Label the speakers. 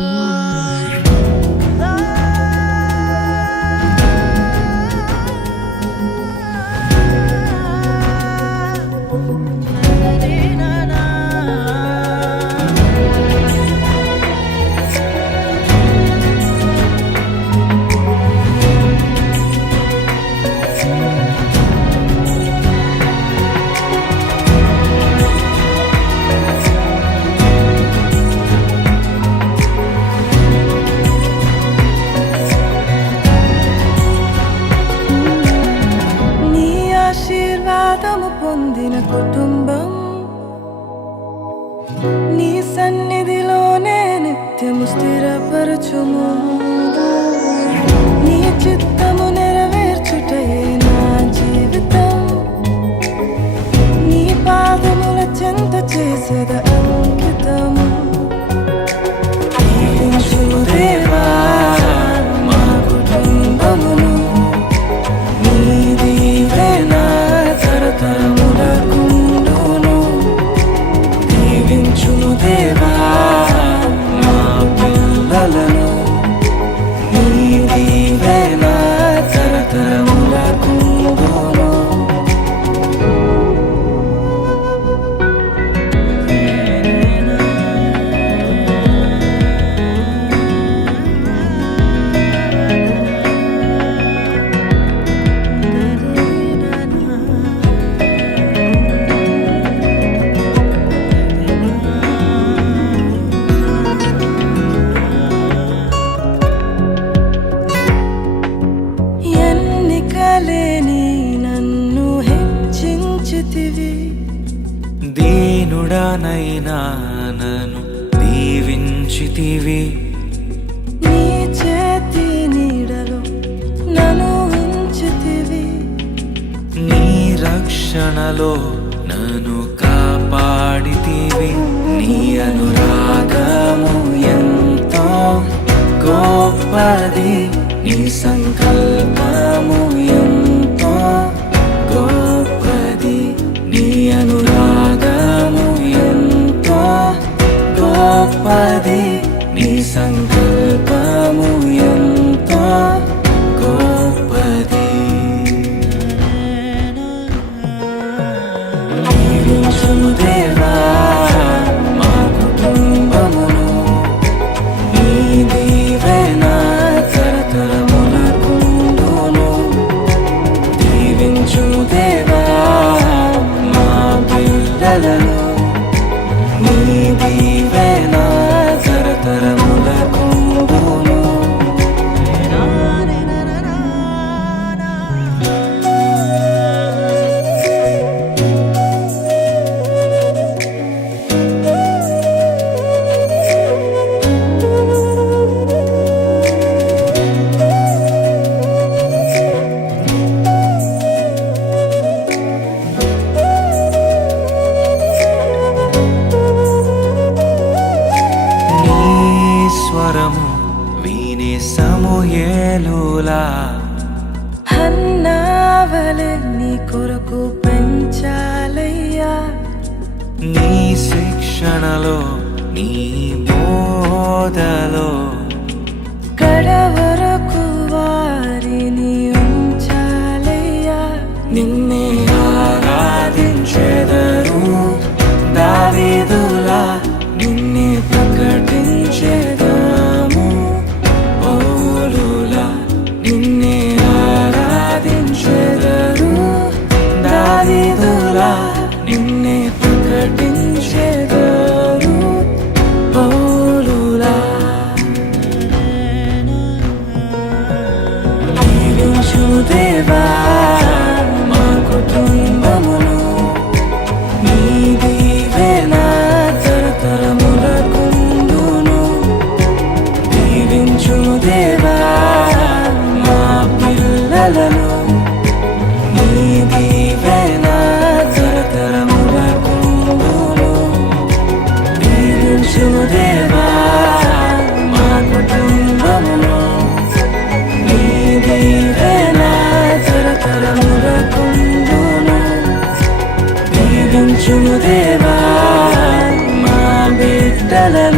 Speaker 1: Oh. పొందిన కుటుంబం. నీ సన్నిధిలోనే నిత్యము స్థిరపరచుము. నీ చిత్తము నెరవేర్చుటయే నా జీవితం. నీ పాదముల చెంత చేసేద అంకితము.
Speaker 2: దీనుడనైనా నన్ను దీవించితివి.
Speaker 1: నీ చేతి నీడలో నన్ను ఉంచితివి.
Speaker 2: నీ రక్షణలో నన్ను కాపాడితివి. నీ అనురాగము ఎంతో గొప్పది. నీ సంకల్పము
Speaker 1: కొరకు పెంచాలయ్యా.
Speaker 2: నీ శిక్షణలో నీ బోధలో.
Speaker 1: కడవరకు
Speaker 2: యేసుదేవా మాకు తుంబమును నీ దీవెన తరతరములకుందును దీవించు దేవా మా పిల్లలను నీ దీవెన తరతరములకుందును దీవించు దేవా চুমু দেবা মা বিদ্যালয়